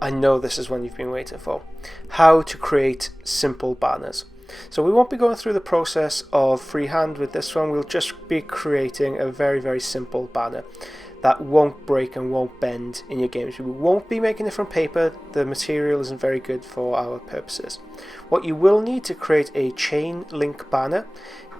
I know this is one you've been waiting for. How to create simple banners. So we won't be going through the process of freehand with this one. We'll just be creating a very, very simple banner that won't break and won't bend in your games. We won't be making it from paper. The material isn't very good for our purposes. What you will need to create a chain link banner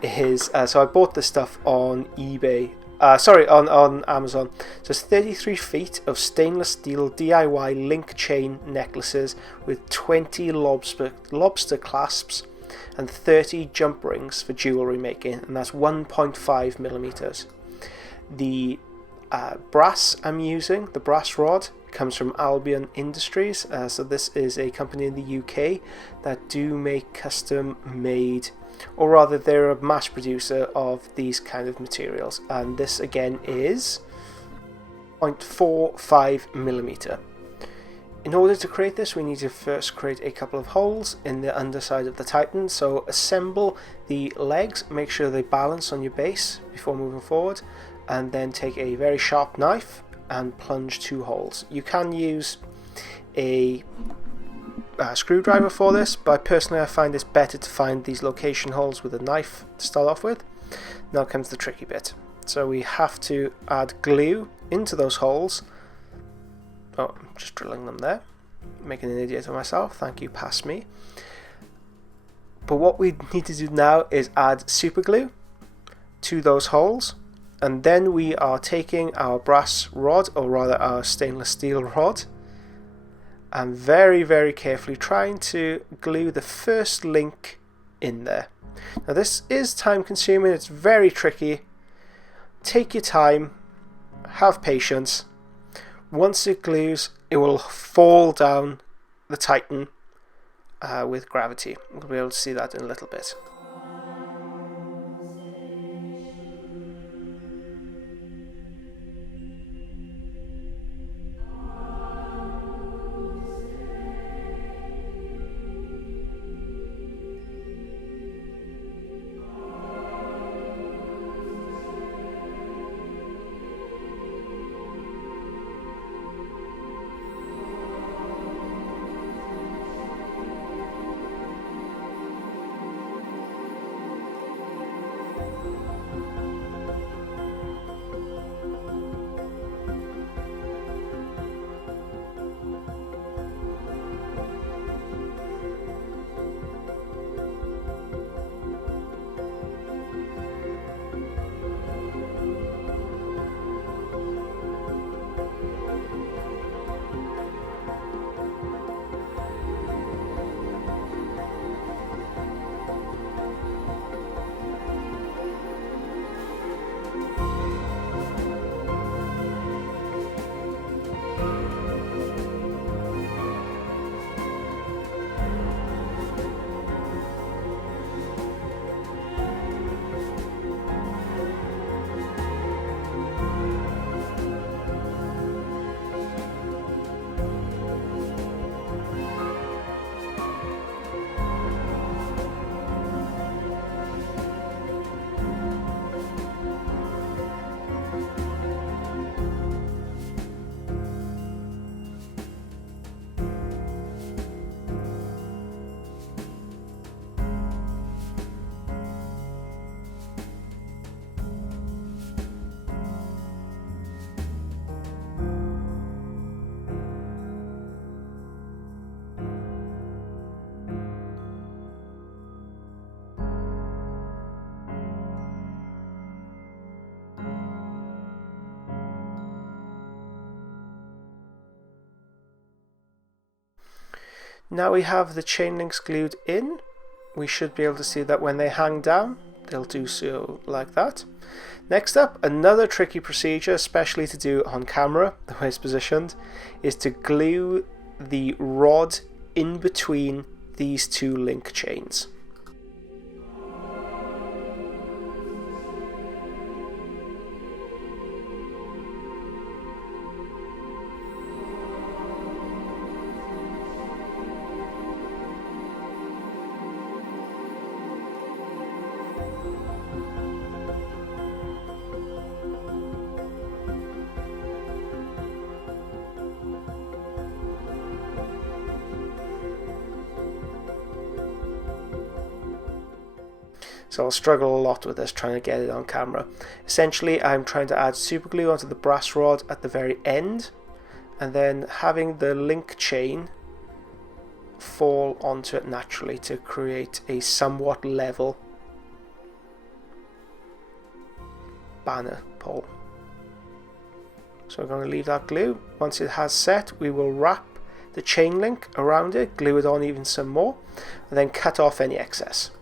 is, so I bought this stuff on eBay, on Amazon. So it's 33 feet of stainless steel DIY link chain necklaces with 20 lobster clasps and 30 jump rings for jewelry making, and that's 1.5 millimeters. The brass I'm using, the brass rod, comes from Albion Industries. So this is a company in the UK that do make custom made, or rather they're a mass producer of these kind of materials, and this again is 0.45 millimeter. In order to create this, we need to first create a couple of holes in the underside of the Titan. So assemble the legs, make sure they balance on your base before moving forward, and then take a very sharp knife and plunge 2 holes. You can use a screwdriver for this, but personally I find it's better to find these location holes with a knife to start off with. Now comes the tricky bit. So we have to add glue into those holes. Oh, I'm just drilling them there, making an idiot of myself. Thank you, pass me. But what we need to do now is add super glue to those holes, and then we are taking our brass rod, or rather our stainless steel rod, and very, very carefully trying to glue the first link in there. Now this is time consuming, it's very tricky. Take your time, have patience. Once it glues, it will fall down the Titan with gravity. We'll be able to see that in a little bit. Now we have the chain links glued in. We should be able to see that when they hang down, they'll do so like that. Next up, another tricky procedure, especially to do on camera, the way it's positioned, is to glue the rod in between these 2 link chains. So I'll struggle a lot with this trying to get it on camera. Essentially, I'm trying to add super glue onto the brass rod at the very end, and then having the link chain fall onto it naturally to create a somewhat level banner pole. So we're going to leave that glue. Once it has set, we will wrap the chain link around it, glue it on even some more, and then cut off any excess.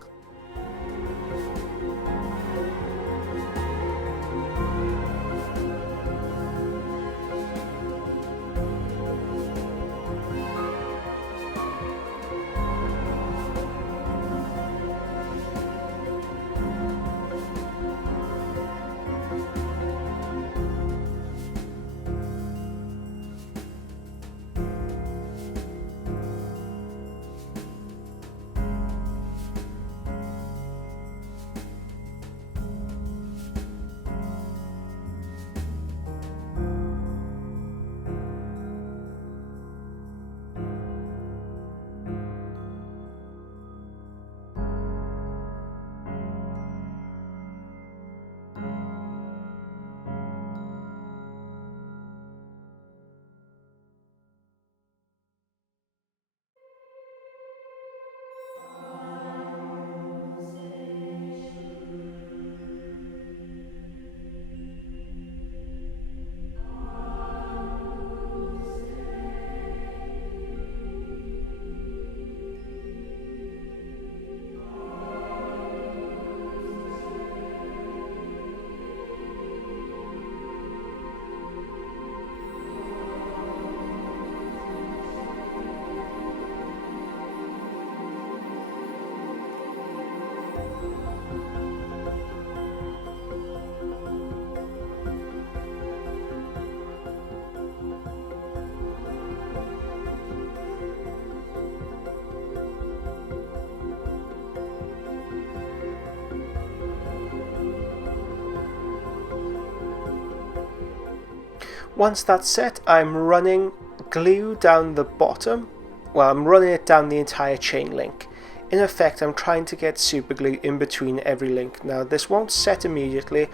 Once that's set, I'm running glue down the bottom. Well, I'm running it down the entire chain link. In effect, I'm trying to get super glue in between every link. Now, this won't set immediately,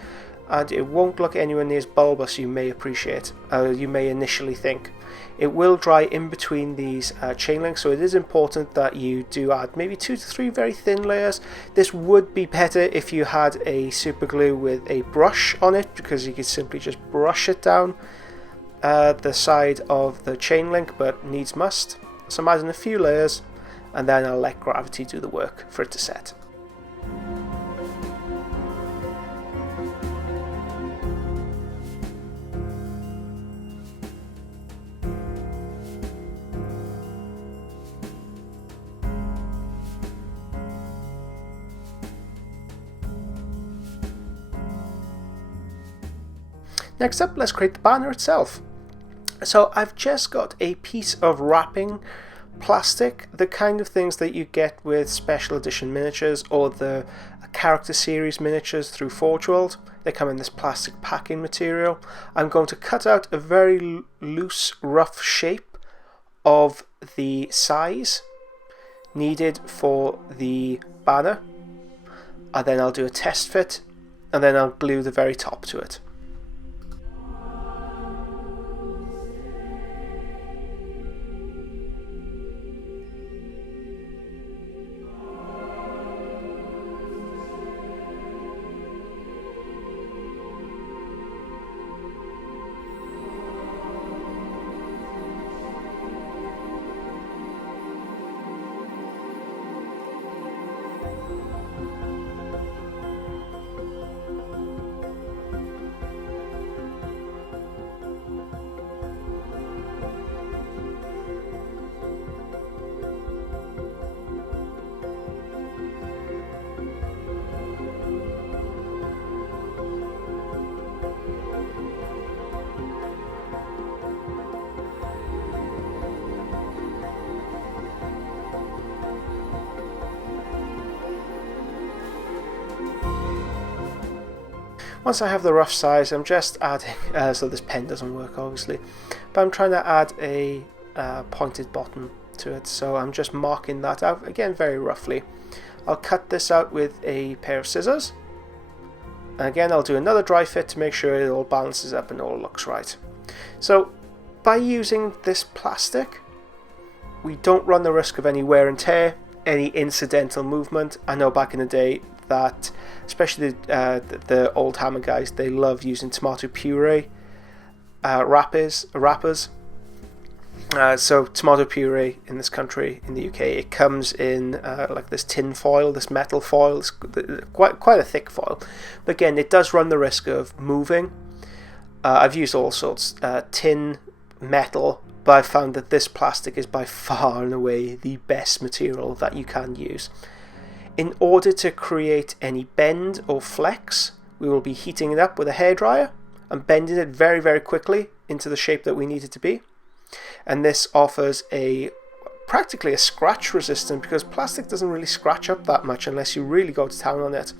and it won't look anywhere near as bulbous you may appreciate, you may initially think. It will dry in between these chain links, so it is important that you do add maybe 2 to 3 very thin layers. This would be better if you had a super glue with a brush on it, because you could simply just brush it down the side of the chain link, but needs must. So I'm adding a few layers, and then I'll let gravity do the work for it to set. Next up, let's create the banner itself. So I've just got a piece of wrapping plastic, the kind of things that you get with special edition miniatures or the character series miniatures through Forge World. They come in this plastic packing material. I'm going to cut out a very loose, rough shape of the size needed for the banner, and then I'll do a test fit, and then I'll glue the very top to it. Once I have the rough size, I'm just adding, so this pen doesn't work obviously, but I'm trying to add a pointed bottom to it, so I'm just marking that out, again very roughly. I'll cut this out with a pair of scissors. And again, I'll do another dry fit to make sure it all balances up and all looks right. So by using this plastic, we don't run the risk of any wear and tear, any incidental movement. I know back in the day that, especially the old hammer guys, they love using tomato puree wrappers. So tomato puree in this country, in the UK, it comes in like this tin foil, this metal foil. It's quite a thick foil, but again, it does run the risk of moving. I've used all sorts, tin, metal, but I've found that this plastic is by far and away the best material that you can use. In order to create any bend or flex, we will be heating it up with a hairdryer and bending it very, very quickly into the shape that we need it to be. And this offers practically a scratch resistant, because plastic doesn't really scratch up that much unless you really go to town on it.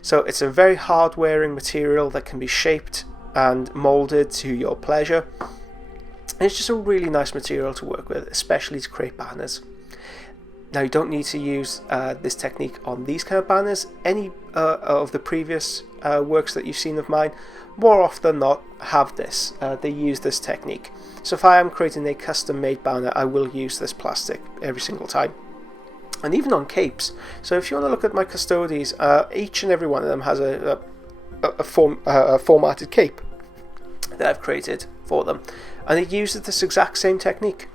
So it's a very hard wearing material that can be shaped and molded to your pleasure. And it's just a really nice material to work with, especially to create banners. Now, you don't need to use this technique on these kind of banners. Any of the previous works that you've seen of mine, more often than not, have this. They use this technique. So if I am creating a custom made banner, I will use this plastic every single time. And even on capes. So if you want to look at my custodies, each and every one of them has a formatted cape that I've created for them. And it uses this exact same technique.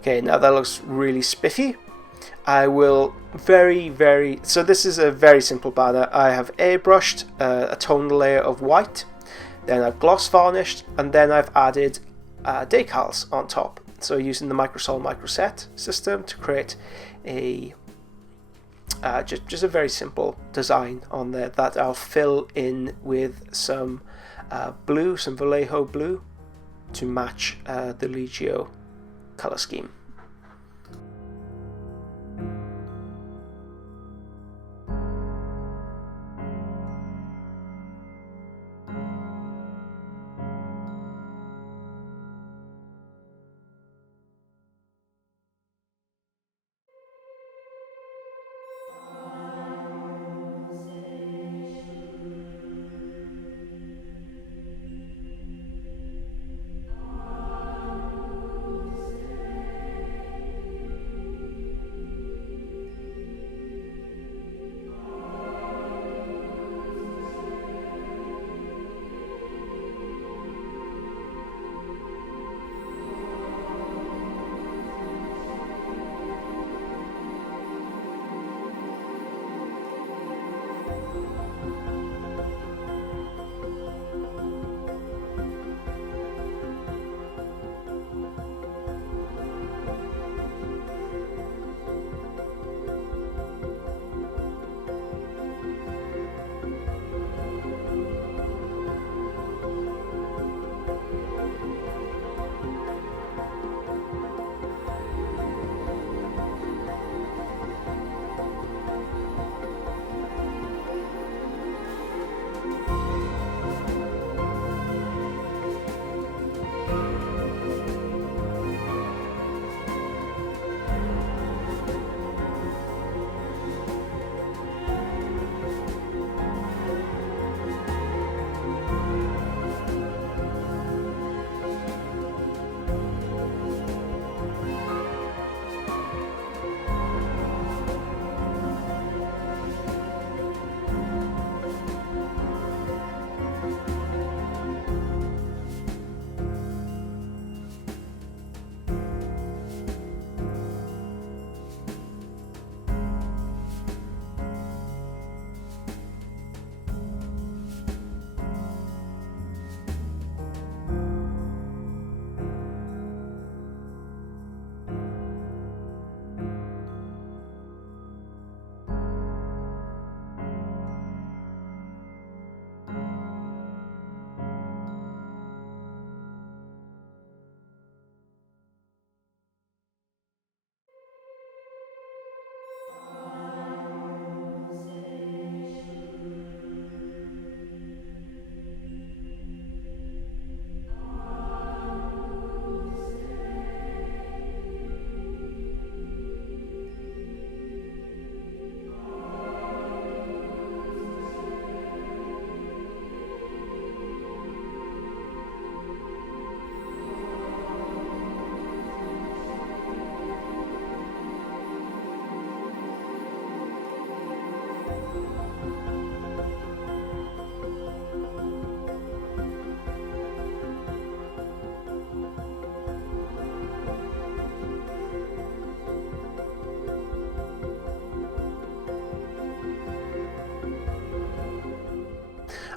Okay, now that looks really spiffy. I will so this is a very simple banner. I have airbrushed a tonal layer of white, then I've gloss varnished, and then I've added decals on top. So using the Microsol Microset system to create a just a very simple design on there that I'll fill in with some blue, some Vallejo blue, to match the Legio color scheme.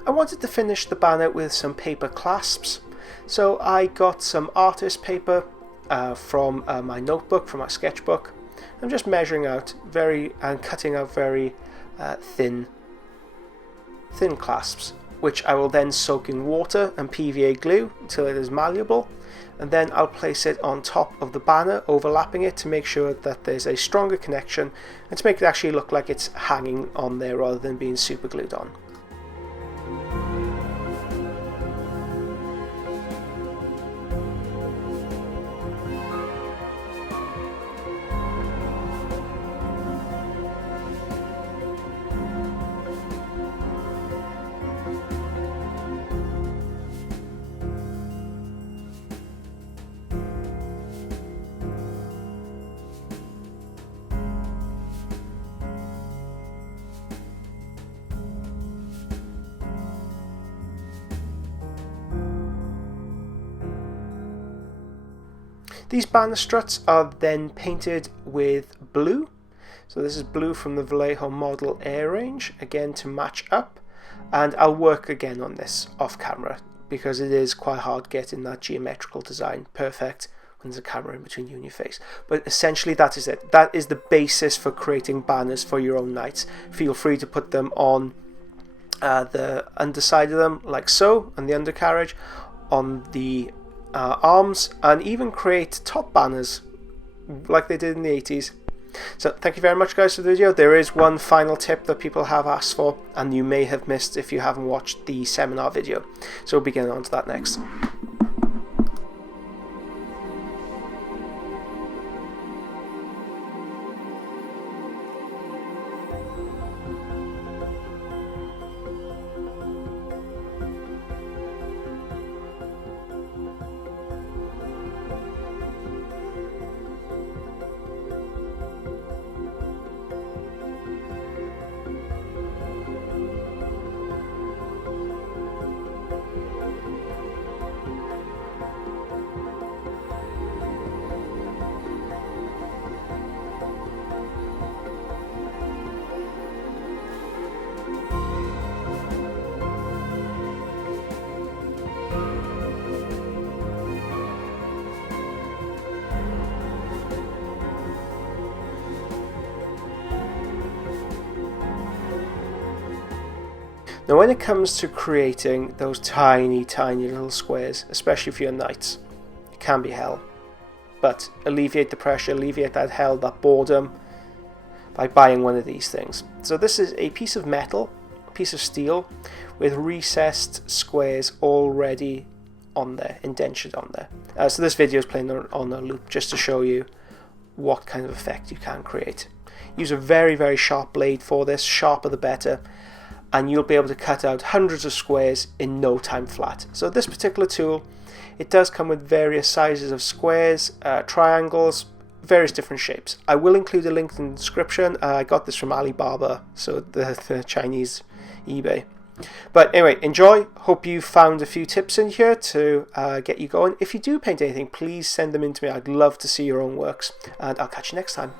I wanted to finish the banner with some paper clasps, so I got some artist paper from my notebook, from my sketchbook. I'm just measuring out and cutting out very thin clasps, which I will then soak in water and PVA glue until it is malleable, and then I'll place it on top of the banner, overlapping it to make sure that there's a stronger connection and to make it actually look like it's hanging on there rather than being super glued on. These banner struts are then painted with blue. So this is blue from the Vallejo model air range, again to match up. And I'll work again on this off camera because it is quite hard getting that geometrical design perfect when there's a camera in between you and your face. But essentially that is it. That is the basis for creating banners for your own knights. Feel free to put them on the underside of them like so, and the undercarriage, on the arms, and even create top banners like they did in the 80s. So thank you very much guys for the video. There is one final tip that people have asked for and you may have missed if you haven't watched the seminar video, so we'll be getting on to that next. Now when it comes to creating those tiny little squares, especially for your knights, it can be hell. But alleviate the pressure, alleviate that hell, that boredom, by buying one of these things. So this is a piece of metal, a piece of steel, with recessed squares already on there, indentured on there. So this video is playing on a loop just to show you what kind of effect you can create. Use a very sharp blade for this, sharper the better, and you'll be able to cut out hundreds of squares in no time flat. So this particular tool, it does come with various sizes of squares, triangles, various different shapes. I will include a link in the description. I got this from Alibaba, so the Chinese eBay. But anyway, enjoy. Hope you found a few tips in here to get you going. If you do paint anything, please send them in to me. I'd love to see your own works, and I'll catch you next time.